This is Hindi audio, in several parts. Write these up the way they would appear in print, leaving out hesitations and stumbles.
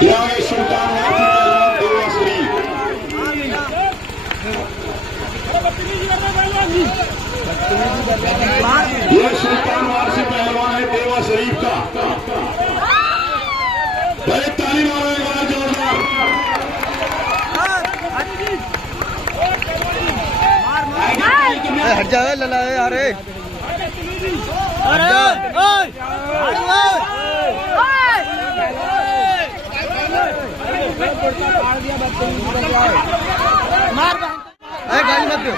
ये सुल्तान वारसी पहलवान है देवा शरीफ का। बड़े ताली मारो एक बार जोरदार। हट जाओ लला अरे गाली मत दो।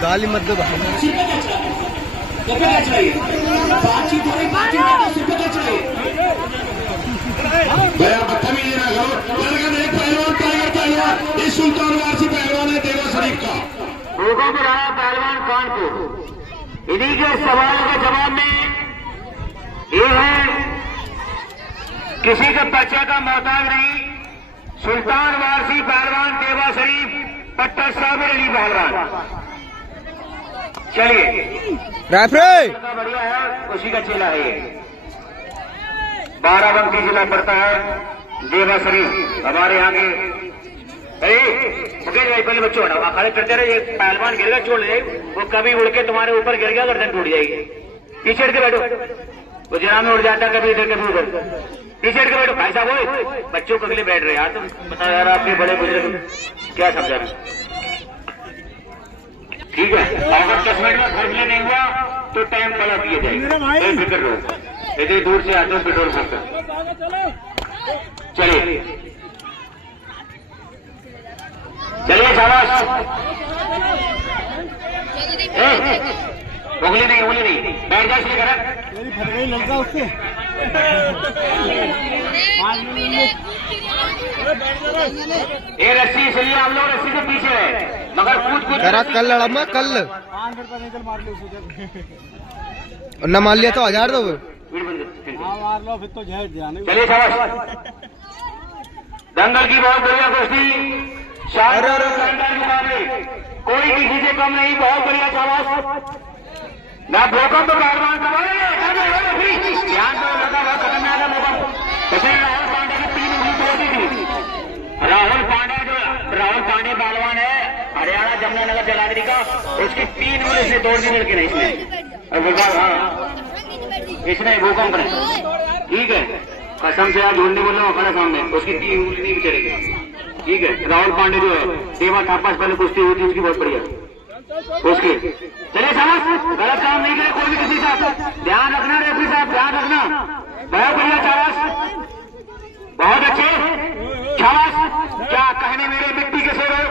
गाली मत दो। बदतमीजी ना करो। इस सुल्तान वारसी पहलवान है देवा शरीफ का। लोगों को रहा पहलवान खान को। इन्हीं के सवाल के जवाब में ये है, किसी के पर्चे का मोहताज नहीं। सुल्तान वारसी पहलवान देवा शरीफ पट्टा साबिर अली पहलवान। चलिए रेफरी बढ़िया है, उसी का चेला है ये। 12 जिला पड़ता है देवा शरीफ हमारे यहाँ के। पहले बच्चों अखाड़े चढ़ते रहे, पहलवान गिर गया छोड़ ले, वो कभी उड़ के तुम्हारे ऊपर गिर गया गर्दन टूट जाएगी। पीछे हट के बैठो, वो जरा में उड़ जाता कभी इधर कभी उधर। पीछे हट के बैठो भाई साहब। वो बच्चों को अगले बैठ रहे यार, तुम बताओ यार, आपके बड़े बुजुर्ग क्या समझा। ठीक है, अगर 10 मिनट में फैसले नहीं हुआ तो टाइम बढ़ा दिया जाएगा। फिक्र रहो, इतनी दूर से आते हो पेट्रोल खर्चा। चलिए चलिए शाबाश। उंगली नहीं बैठ जाए इसलिए करा लड़का उससे। ये रस्सी इसलिए हम लोग रस्सी से पीछे है, मगर कूद कल लड़ा मैं कल न मान लिया तो 1000 दो। मार लो फिर तो चलिए शाबाश। दंगल की बहुत बढ़िया कुश्ती, शानदार मुकाबले, कोई किसी से कम नहीं, बहुत बढ़िया शाबाश। ना भूकंप तो पहलवान ध्यान तो लगा, बहुत खतरनाक है भूकंप। जैसे राहुल पांडे की 3 उंगली तोड़ दी थी। राहुल पांडे पहलवान है हरियाणा जमुनानगर जगाधरी का, उसकी 3 उंगली से तोड़ दी लड़के ने इसने। हाँ इसने भूकंप ने, ठीक है, कसम से आज ढूंढने बोल रहा हूँ अपने सामने, उसकी 3 उंगली नहीं चलेगी। ठीक है, राहुल पांडे जो है देवा थापा से पहले कुश्ती हुई थी उसकी, बहुत बढ़िया उसके। चलिए समझ, गलत काम नहीं करे कोई भी किसी साथ, ध्यान रखना रेफरी साहब, ध्यान रखना। बहुत बढ़िया शाबाश, बहुत अच्छे शाबाश। क्या कहने मेरे मिट्टी के सेवे,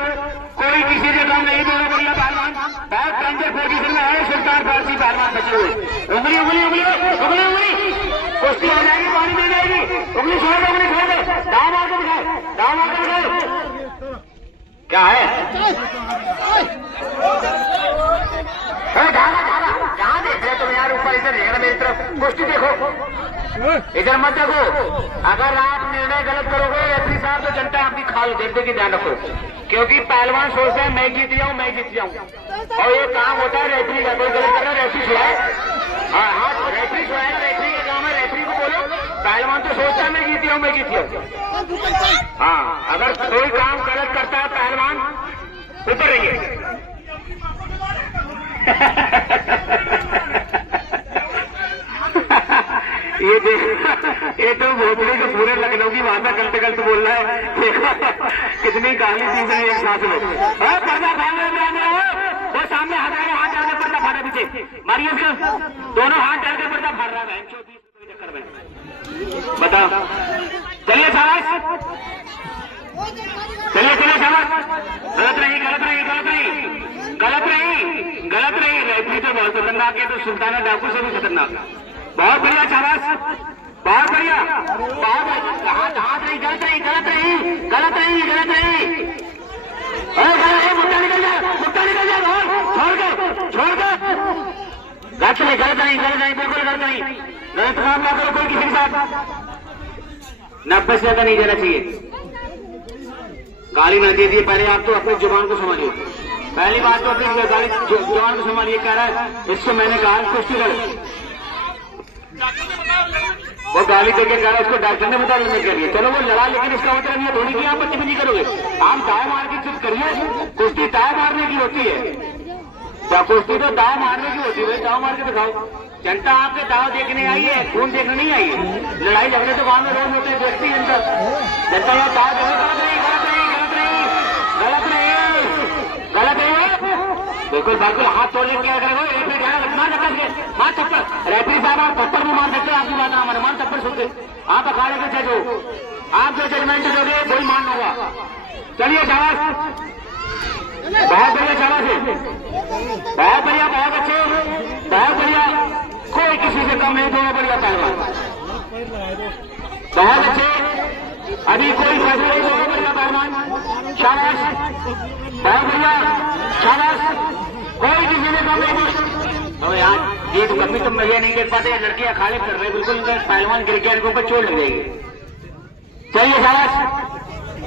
कोई किसी से कम नहीं। दोनों बढ़िया पहलवान बहुत डेंजर पोजीशन में है। सुल्तान वारसी पहलवान बचे हुए, उंगली उंगली उंगली उंगली उंगली कुश्ती हो जाएगी, पानी मिल जाएगी। उंगली छोड़ दो, उंगली छोड़ दो, दाव मार के दिखाए, दाव मार के दिखाए। क्या है जहाँ देख रहे तुम यार, ऊपर इधर देखना मेरी तरफ, कुश्ती देखो, इधर मत देखो। अगर आप निर्णय गलत करोगे रेफरी साहब तो जनता आपकी खाल देख देगी, ध्यान रखो। क्योंकि पहलवान सोचता है मैं जीत जाऊं, मैं जीत जाऊं, और ये काम होता है रेफरी का। कोई गलत करना रेफरी छुड़ाए, हाँ रेफरी छुड़ाएगा, रेफरी का काम है। रेफरी को बोलो, पहलवान तो सोचता है मैं जीत जाऊं, मैं जीत जाऊं। हाँ, अगर कोई काम गलत करता है पहलवान, ऊपर रहिए। ये तो भोसड़ी के पूरे लखनऊ की भाषा गलत गलत बोल रहा है। कितनी गाली दी गई एक साथ में। वो सामने हाथ डाल के पर्दा फाड़ा, पीछे मारिए उसको, दोनों हाथ डाल के पर्दा फाड़ रहा है चक्कर में। बताओ, चलिए शाबाश, चलिए शाबाश। गलत नहीं गलत नहीं गलत नहीं गलत नहीं गलत नहीं। रेफरी तो बहुत खतरनाक है, तो सुल्ताना डाकू से भी खतरनाक। बहुत बढ़िया शाबाश, बहुत बढ़िया, बहुत हाथ नहीं, गलत नहीं गलत नहीं गलत नहीं गलत नहीं। मुट्ठा निकल जाए छोड़ दो। गलत नहीं गलत नहीं गलत नहीं, बिल्कुल गलत नहीं। गलत काम ना करो कोई किसी के साथ, 90 से ज्यादा नहीं देना चाहिए। गाली ना दे दिए। पहले आप तो अपनी जुबान को समझिए। पहली बात तो अपनी गाली जुबान को समझिए। कह रहा है इसको मैंने कहा कुश्ती कर, वो गाली देके कह रहा है इसको डॉक्टर ने बता लेने के लिए। चलो वो लड़ा, लेकिन इसका मतलब ये धोनी की आप बदतमीजी करोगे। आप दाव मार की चुप करिए। कुश्ती दाव मारने की होती है, क्या कुश्ती तो दाव मारने की होती है। दाव मार के दिखाओ। जनता आपके दाव देखने आई है, खून देखने नहीं आई है। लड़ाई झगड़े तो गाँव में रोज होते हैं, देखती है अंदर। जनता यहाँ दाव देखने गलत नहीं, बिल्कुल बिल्कुल। हाथ तोड़ने क्या करेगा? मार थप्पड़। रेफरी साहब आप थप्पड़ भी मार सकते हैं, आपकी बात हमारे मान थप्पड़ सुनते। आप अखाड़े के जज हो, आप जो जजमेंट दोगे वही मान होगा। चलिए शाबाश, बहुत बढ़िया, शाबाश है, बहुत बढ़िया, बहुत अच्छे, बहुत बढ़िया। कोई किसी से कम नहीं, दोनों बढ़िया पहलवान, बहुत अच्छे। अभी कोई फैसला नहीं, दोनों बढ़िया पहलवान, शाबाश, बहुत बढ़िया, शाबाश। कोई किसी ने कम नहीं। तो यार ये तो कभी तुम ये नहीं देख पाते, लड़कियां खाली कर रहे, बिल्कुल पहलवान गिर गया, इनके ऊपर चोट लग जाएगी। चलिए शाबाश,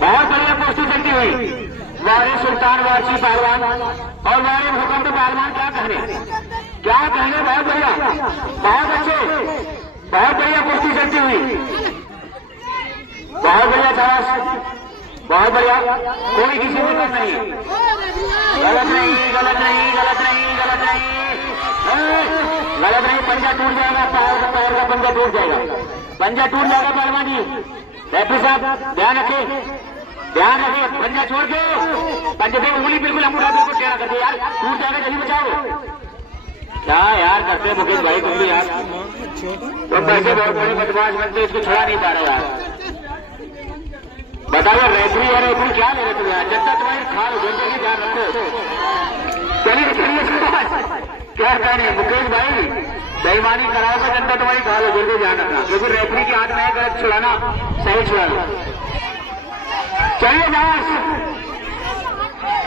बहुत बढ़िया कुश्ती चलती हुई। वारिस सुल्तान वारसी पहलवान और वारिस हुकम पहलवान क्या कहने, क्या कहने, बहुत बढ़िया, बहुत अच्छे, बहुत बढ़िया कुश्ती चलती हुई, बहुत बढ़िया शाबाश, बहुत बढ़िया। कोई किसी में कम नहीं, गलत नहीं, गलत नहीं, गलत नहीं, गलत नहीं, गलत नहीं। पंजा टूट जाएगा, पैर का पंजा टूट जाएगा, पंजा टूट जाएगा पहलवान जी। रेफरी साहब ध्यान रखें, ध्यान रखिए। पंजा छोड़ के पंजे से उंगली बिल्कुल अंगूठा बिल्कुल टेढ़ा कर दे यार, टूट जाएगा, जल्दी बचाओ। क्या यार करते मुकेश भाई तुम भी यार, तो पैसे बहुत बड़े बदमाश बनते, इसको छुड़ा नहीं पा रहे यार। बताओ रेफरी है, रेफरी क्या ले रहे तुम यार? जनता तुम्हारी खाल उधर की ध्यान रखो। चलिए चलिए, क्या कहने मुकेश भाई, बेईमानी कराओगे जनता तुम्हारी खाल उधर के ध्यान रखना, क्योंकि रेफरी के हाथ में है गलत छुड़ाना, सही छुड़ाना। चलिए जाओ,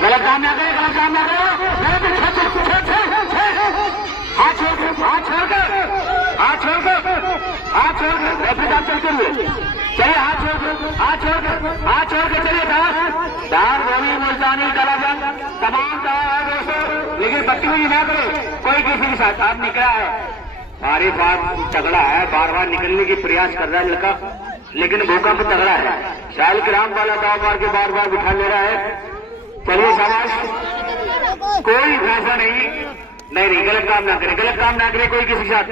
गलत काम ना करें, गलत काम ना करो। हाथ छोड़, हाथ छोड़कर, हाथ छोड़कर, हाथ छोड़कर, रेफरी साहब चलते हुए चलिए, हाथ छोड़कर, हाथ छोड़कर, हाथ छोड़कर चलिए। दार गोली मुल्तानी कलाजंग तमाम का है दोस्तों, लेकिन बदतमीजी ना करे कोई किसी के साथ। आप निकला है, हमारी बात तगड़ा है, बार बार निकलने की प्रयास कर रहा है लड़का, लेकिन भूकंप तगड़ा है। शायल किराम वाला दाव मार के बार बार बिठा ले रहा है। चलिए शाबाश, कोई फैसला नहीं, नहीं गलत काम ना करे, गलत काम ना करे कोई किसी के साथ।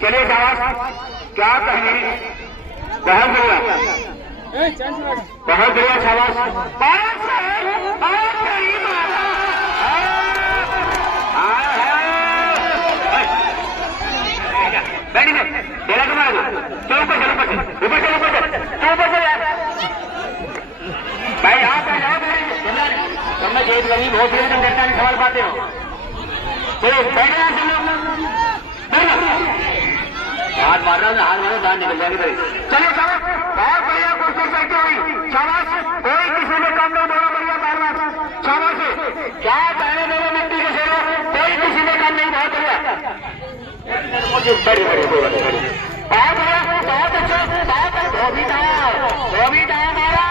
चलिए शाबाश, क्या कहें, बहुत बढ़िया, बहुत बढ़िया, शाबाश, बैठी में चला तुम्हारा, चलो ऊपर चलो, ऊपर चलो, ऊपर चलो, ऊपर चलो, ऊपर चलो यार भाई, आप मैं जेब लगी बहुत देर तुम देखता नहीं सवाल पाते हो। चलो बैठे यार सब लोग, हाथ मार रहा हूँ, हाथ मारो, दान निकल जाएगी भाई। चलो चलो, बहुत बढ़िया कुश्ती चलती हुई, शाबाश, कोई किसी में कम नहीं, बड़ा बढ़िया पहलवान, शाबाश। क्या कहने दोनों मिट्टी के शेरों, कोई किसी में कम नहीं, बहुत बढ़िया, मुझे बड़ी बड़ी बहुत बढ़िया, बहुत अच्छा, बहुत धोबी दाया मारा,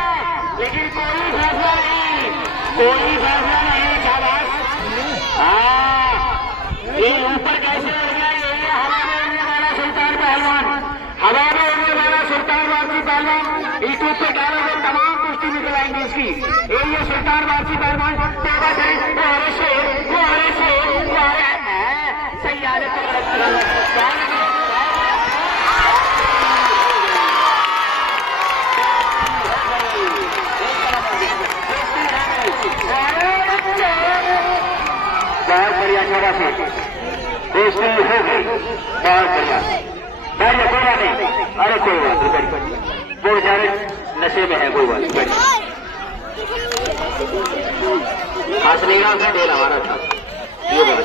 लेकिन कोई फैसला नहीं, कोई फैसला नहीं, शाबाश। हाँ, ये ऊपर कैसे हो गया, ये हवा में उड़ने वाला सुल्तान पहलवान, हवा में उड़ने वाला सुल्तान वारसी पहलवान, यूट्यूब पे डालोगे तमाम कुश्ती निकल आएंगे इसकी। ये सुल्तान वारसी पहलवान तोबा से सही आने बहुत बढ़िया, शाबाश, दोस्ती हो गई, बहुत बढ़िया, बढ़िया, कोई बात नहीं, अरे कोई बात नहीं, वो बेचारे नशे में है, कोई बात नहीं, हंसने का उसने ढेर हमारा था, ये बात